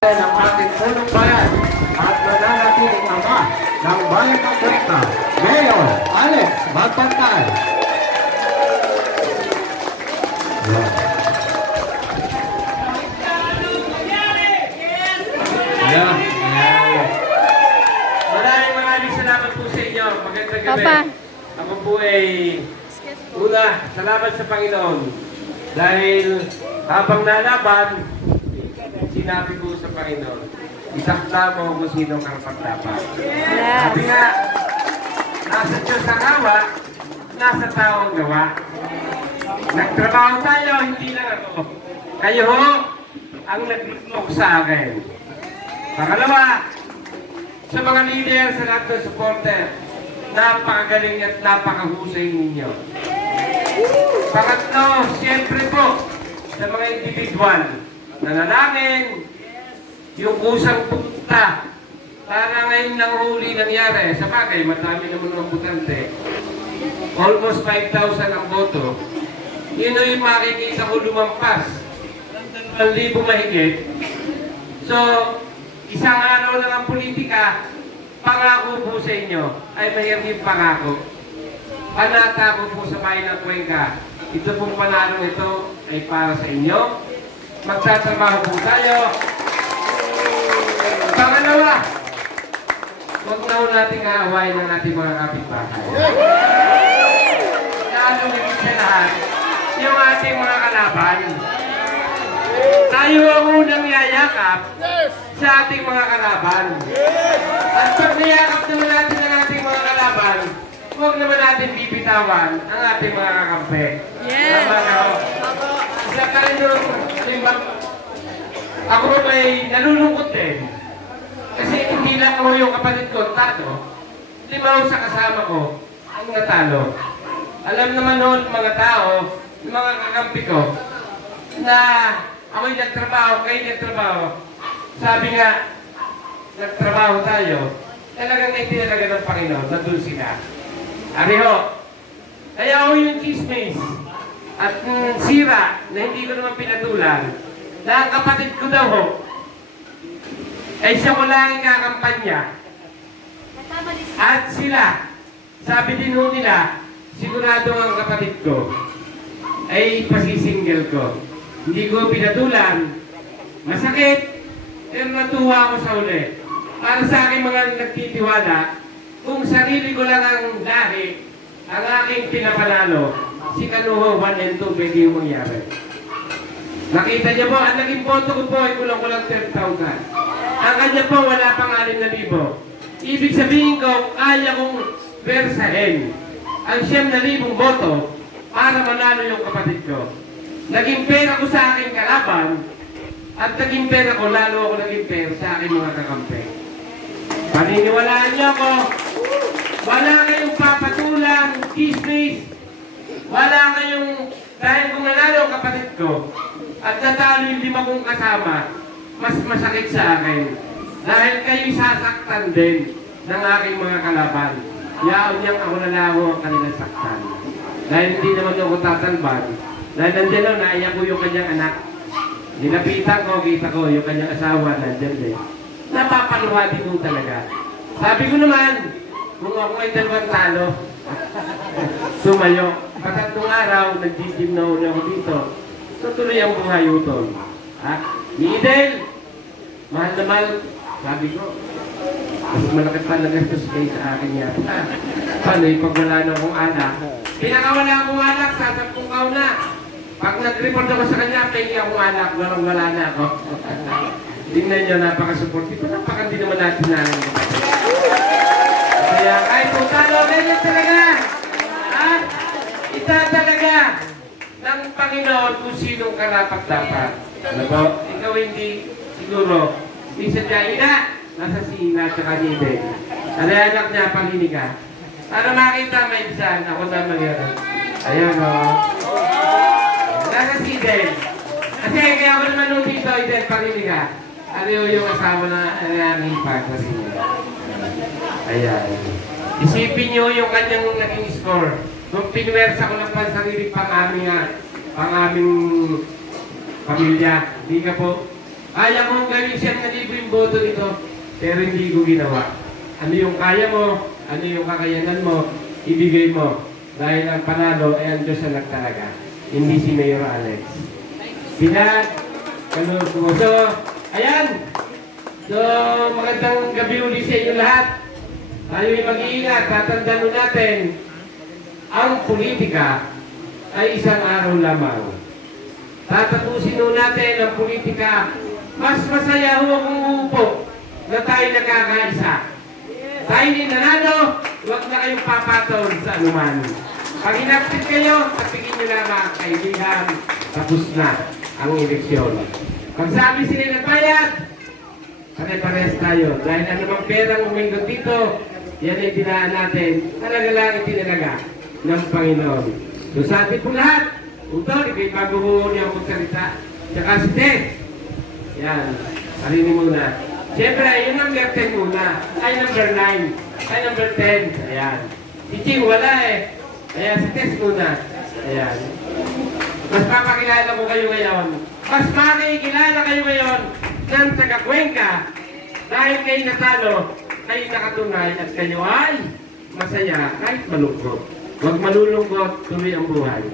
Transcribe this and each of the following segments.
ng ating punong bayan at nananatiling ama ng bayan ng Cuenca, Mayor Alex Magpantay. Maraming salamat po sa inyo. Magandang gabi. Ako po ay una, salamat sa Panginoon dahil habang nalaban, sinabi ko sa Panginoon, isakta mo kung sinong karapat-dapat. Sabi nga, nasa Diyos ang awa, nasa tao ang gawa. Nagtrabaho tayo, hindi lang ako. Kayo ho, ang nag-look sa akin. Pangalawa, sa mga leader, sa lahat ng supporter, napakagaling at napakahusay ninyo. Pangatlo, siyempre po, sa mga individual, nanalangin, yung kusang punta, para ngayon lang huli nangyari. Sa bagay, madami naman ng butante. Almost 5,000 ang boto. Yun yung makikita ko lumampas. 2,000 mahigit. So, isang araw lang ang politika, pangako po sa inyo, ay mayroong pangako. Panata ko po sa bayan ng Cuenca. Ito pong panalong ito ay para sa inyo. Magtatrabaho po tayo. Pangalawa, huwag na natin aawain ng ating mga kapitbahay. Lalo higit sa lahat, yung ating mga kalaban. Tayo ang unang yayakap sa ating mga kalaban. At pag niyakap naman natin ang ating mga kalaban, huwag naman natin bibitawan ang ating mga kakampi. Tama na ako. Isa ka rin ako may nalulungkot din. Kasi hindi lang ako yung kapatid ko, Tato. 5 sa kasama ko ang natalo. Alam naman noon mga tao, yung mga kakampi ko, na ako'y nagtrabaho, kayo nagtrabaho. Sabi nga, nagtrabaho tayo, talagang itinalaga ng Panginoon, nandun sila. Ariho, kaya ako yung chismis at sira na hindi ko naman pinatulan, na ang kapatid ko daw ho, ay siya ko lang ang kakampanya. At sila, sabi din ho nila, sigurado ang kapatid ko, ay pasisingle ko. Hindi ko pinatulan, masakit, pero natuwa ako sa uli. Para sa aking mga nagtitiwala, kung sarili ko lang ang lahi, ang aking pinapanalo, si Kanuho 1 and 2 pwede yung mangyari. Nakita niyo po, ang naging boto ko po ay kulang-kulang 10,000. Ang kanya po, wala pang 6,000. Ibig sabihin ko, kaya kong versahin ang 9,000 boto para manalo yung kapatid ko. Naging pera ko sa aking kalaban at naging pera ko, lalo ako naging pera sa aking mga kakampi. Paniniwalaan niyo ako, wala kayong papatulang, chismis, wala kayong, dahil kung nanalo ang kapatid ko, at natalo yung 5 kong kasama, mas masakit sa akin. Dahil kayo'y sasaktan din ng aking mga kalaban. Yaon niyang ako nalaho ang kanilang saktan. Dahil hindi naman ako tatalban. Dahil nandiyan lang, naiyak ko yung kanyang anak. Nilapitan ko, kita ko, yung kanyang asawa, nandiyan din. Napapaluha din ko talaga. Sabi ko naman, kung ako ay 2 talo, sumayo. Pagkatong araw, nag-gym na uli ako dito. So tuloy ang buhay utol. Idel, mahal na mahal, sabi ko, mas malaki pa nagastos kayo sa akin yata. Paano pag wala na akong anak? Pinakawala akong anak, sasapong kaw na. Pag nag-report ako sa kanya, pengi akong anak, wala na ako. Tingnan nyo, napaka-supportive. Napaka-hindi naman natin namin. Kaya kahit kung talo, ganyan talaga. At isa talaga ng Panginoon kung sinong karapat-dapat. Ano po? Ikaw hindi siguro. Hindi sadya ina, nasa si Ina at saka ni Iden. Ano anak niya, panginig ka. Para makita may bisan, ako na mangyari. Ayan o. Nasa si Iden. Kasi kaya ako naman nung dito, Iden, panginig ka. Ano yung asawa na ang impact sa sinyo. Ayan. Isipin nyo yung kanyang naging score. Nung pinwersa ko lang pa sarili pang aming pamilya. Hindi ka po Kaya kong gawin 7,000 yung boto nito, pero hindi ko ginawa. Ano yung kaya mo, ano yung kakayanan mo, ibigay mo. Dahil ang panalo ay ang Diyos ang nagtalaga, hindi si Mayor Alex. Binat, kalukuso, ayan! So, magandang gabi uli sa inyo lahat. Tayo'y mag-iingat, tatandaan natin, ang politika ay isang araw lamang. Tatapusin natin ang politika. Mas masaya ho kung uupo na tayo nagkakaisa. Tayo ni nanalo, huwag na kayong papatol sa anuman. Pag inaktif kayo, tapigin nyo lamang, kaibigan, tapos na ang eleksyon. Pag sabi sila nagbayad, pare-pares tayo. Dahil anumang perang umingot dito, yan ay tinaan natin. Talaga lang itinalaga ng Panginoon. So sa atin po lahat, Utol, ikay bago mo niya magsalita. Tsaka si Tess. Yan, parinig muna. Siyempre, yung number 10 muna. Ay, number 9. Ay, number 10. Ayan. Si Ching, wala eh. Ayan, si Tess muna. Ayan. Mas papakilala ko kayo ngayon. Mas makikilala kayo ngayon ng taga-Cuenca. Dahil kayo natalo, kayo nakatunay at kayo ay masaya kahit malungkot. Huwag malulungkot, tuloy ang buhay.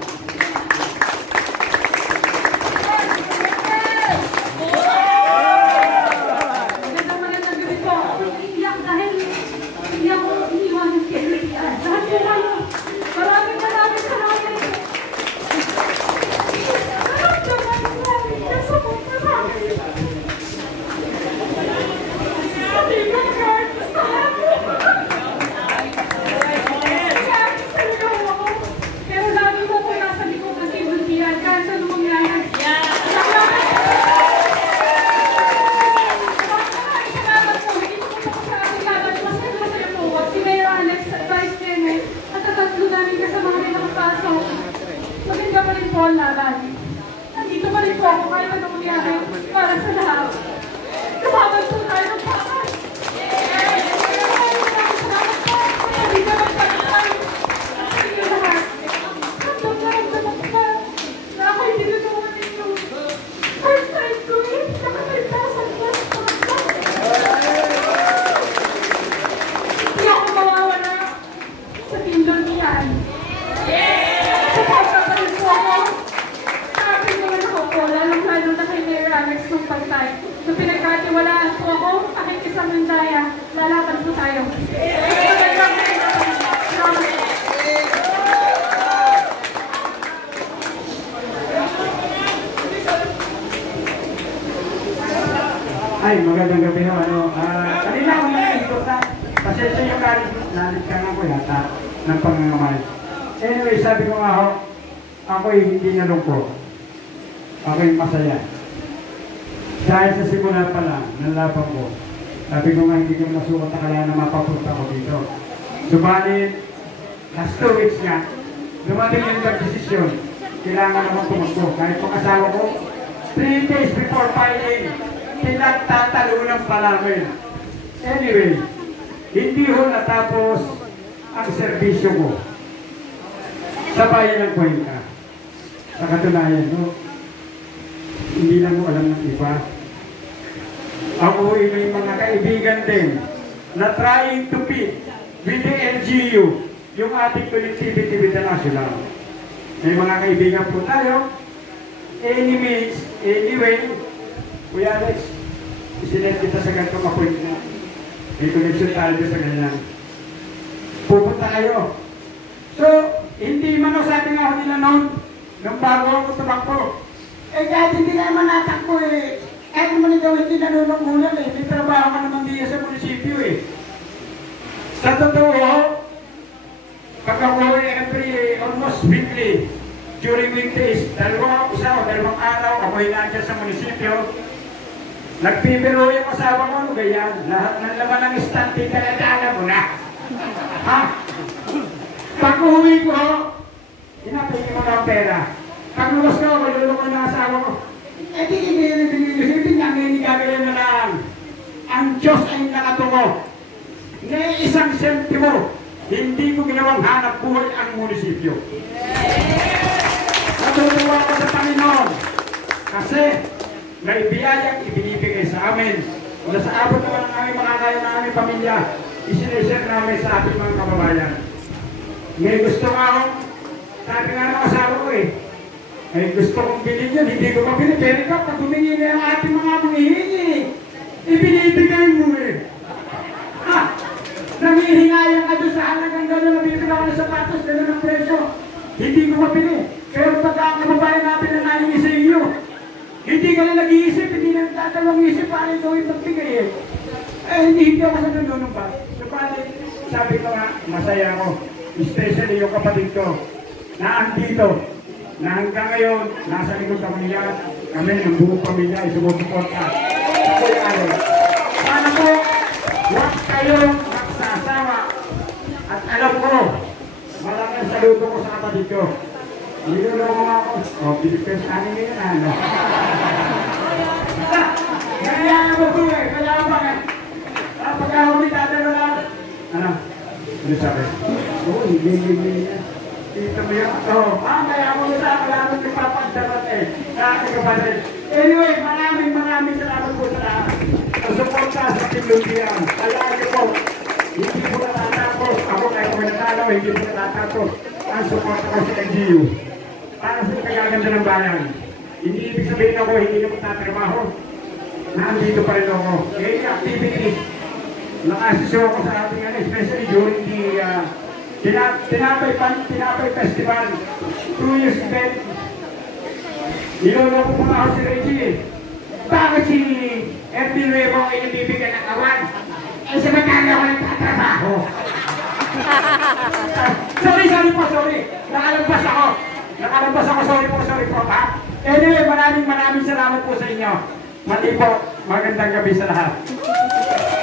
Nandito pa rin po ako kahit anong mangyari para sa lahat. Lumaban po tayo ng pakas. Hindi ka magpagpag. Hindi lahat. Ramdam ko pa na ako hindi natulungan ninyo. First time ko eh, nakakalitasan ko sa pakas. Hindi ako mawawala sa tindon niyan. Support pa rin po ako. Lalo na kay Mayor Alex nung pagtay. So pinagkatiwalaan po ako, pakikisang mandaya, lalaban po tayo. Ay, magandang gabi ho. Kanina ako nag-ikot na. Pasensya yung nalit ka nga ko yata ng pangangamay. Anyway, sabi ko nga ho, ako'y hindi nalungkot. Ako'y masaya. Dahil sa simula pa lang, ng laban ko, sabi ko nga hindi ko masukat na kaya na mapapunta ko dito. Subalit, last 2 weeks nga, dumating yung nag-desisyon, kailangan naman tumakbo. Kahit pang asawa ko, 3 days before filing, pinagtatalunan pa namin. Anyway, hindi ho natapos ang serbisyo ko sa bayan ng Cuenca. Sa katunayan, no? Hindi lang mo alam ng iba. Ako ay may mga kaibigan din na trying to fit with the LGU, yung ating connectivity with the national. May mga kaibigan po tayo. Anyway, Kuya Alex, isinet kita sa ganitong appointment. May connection tayo sa ganyan. Pupunta kayo. So, hindi man o sabi nga ako nila noon, nung bago ako tumakbo. Eh kahit hindi naman natakbo eh. Kahit naman ikaw hindi nanunungkulan eh. May trabaho ka naman diya sa munisipyo eh. Sa totoo, pag ako almost weekly, during weekdays, dalawang araw, ako'y nandiyan sa munisipyo. Nagpipiro yung asawa ko, ano ganyan? Lahat ng laman ng istante, talaga mo na. Ha? Pag uwi ko, hinapin mo na ang pera. Pag lumas ko, malulungan ng asawa ko. Eh di, hindi niya gagawin na lang. Ang Diyos ay nakatungo. Na isang sentimo, hindi ko ginawang hanap buhay ang munisipyo. Natutuwa ko sa Panginoon. Kasi, na ibiyayang ibinibigay sa amin. Kung sa abot naman ang aming makakaya ng aming pamilya, isinishare namin sa ating mga kababayan. May gusto nga akong, sabi nga ng asawa ko ay gusto kong bilhin yun, hindi ko mabili. Pero ikaw, pag humingi na ang ating mga manghihingi, ibinibigay mo nangihingayan ka doon sa halagang gano'n, nabibigyan ako ng sapatos, gano'n ang presyo. Hindi ko mabili. Pero pag ang kababayan natin na nahingi sa iyo, hindi ka na nag-iisip, hindi na nagtatalong isip para ito yung magbigay hindi ako sa nanunong ba? Sabi ko nga, masaya ako. Especially yung kapatid ko na andito, na hanggang ngayon, nasa likod kami ng buong pamilya ay sumusuporta. Kuya Alex, sana po, huwag kayong magsasawa. At alam ko, maraming saludo ko sa kapatid ko. Niluloko ako. Pilipin sa amin ngayon, ano? Kaya mo po kaya ba pag ako may tatalo lang. Ano? Ano sabi? Hindi niya. Dito mo yun. Kaya mo may tatalo yung papagdarat Aking kapatid. Anyway, maraming salamat po sa lahat. Suporta sa Pilumpian. Alam niyo po, hindi po natatapos. Ako kahit ako natalo, hindi po natatapos. Ang suporta ko sa LGU. Para sa kagaganda ng bayan. Hindi ibig sabihin ako, hindi na magtatrabaho. Nandito pa rin ako. Any activities, nakasisyo ako sa ating especially during the Tinapay Festival. 2 years event. Niloloko po ako si Reggie. Bakit si Erwin Nuevo ay nabibigyan ng awan? Samantalang ako nagtatrabaho. Sorry po. Nakalabas ako. Sorry po. Anyway, maraming salamat po sa inyo. Mati po, magandang gabi sa lahat.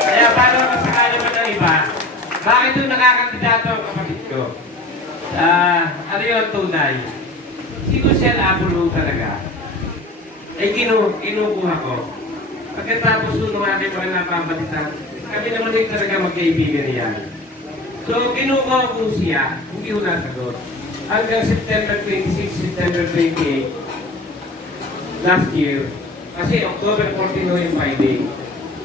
Kaya para masakali mo ng iba, bakit doon nakakandidato ang kapatid ko? Ano yun tunay? Si Lucien Abulo talaga. Ay kinukuha ko. Pagkatapos nung aking mga napapalitan, kami naman din talaga magkaibigan yan. So kinukuha ko siya, hindi ko nasagot. Hanggang September 26, September 28, last year, kasi October 14 yung filing.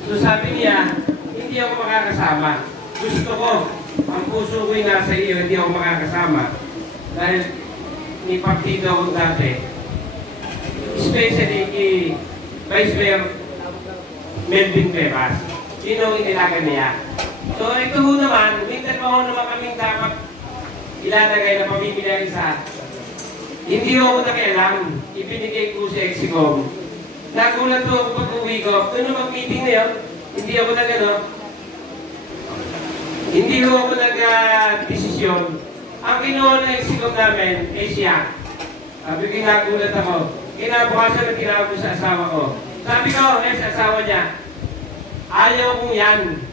So sabi niya, hindi ako makakasama. Gusto ko, ang puso ko'y nasa iyo, hindi ako makakasama. Dahil ni partido ako dati, especially ni Vice Mayor Melvin Pebas. Yun ang inilagan niya. So ito ho naman, may dalawa naman kaming dapat ilalagay na pamimili isa. Hindi ako nakialam. Ibinigay ko sa Exicom. Nagulat ko ako pag-uwi ko. Doon mag-meeting na yun, hindi ako hindi ako nag-desisyon. Ang kinuha ng Exicom namin ay siya. Sabi ko, nagulat ako. Kinabukasan na tinawag ko sa asawa ko. Sabi ko, sa asawa niya, ayaw kong yan.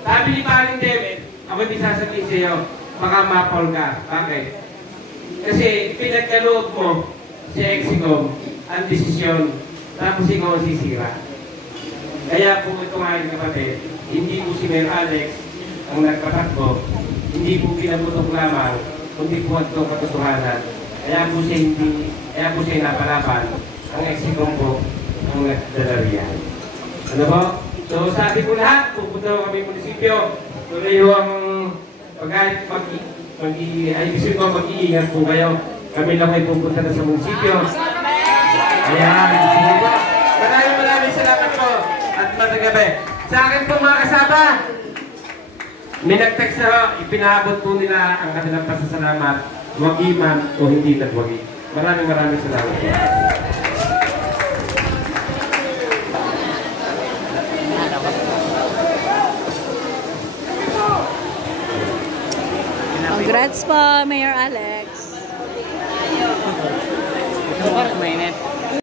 Sabi ni Paring David, ako di sasabihin sa iyo, baka mapol ka. Bakit? Kasi pinagkaloob mo sa Exicom ang desisyon, tapos ikaw ang sisira. Kaya po ito nga yung kapatid, hindi po si Mayor Alex ang nagpatakbo, hindi po pinabutok lamang, kundi po ito katotohanan. Kaya po siya napalaban, ang Exicom po ang nagdadariyan. Ano po? So sa ating po lahat, pupunta kami munisipyo, tuloy ang mag-iingat po kayo. Kami lang ay pupunta na sa munisipyo. Ayan, sige po. Maraming salamat po. At matagabi. Sa akin po mga kasama, may nag-text na ipinaabot po nila ang kanilang pasasalamat, wagi man o hindi nagwagi. Maraming salamat po. Congrats po, Mayor Alex. Ito ba, mainit?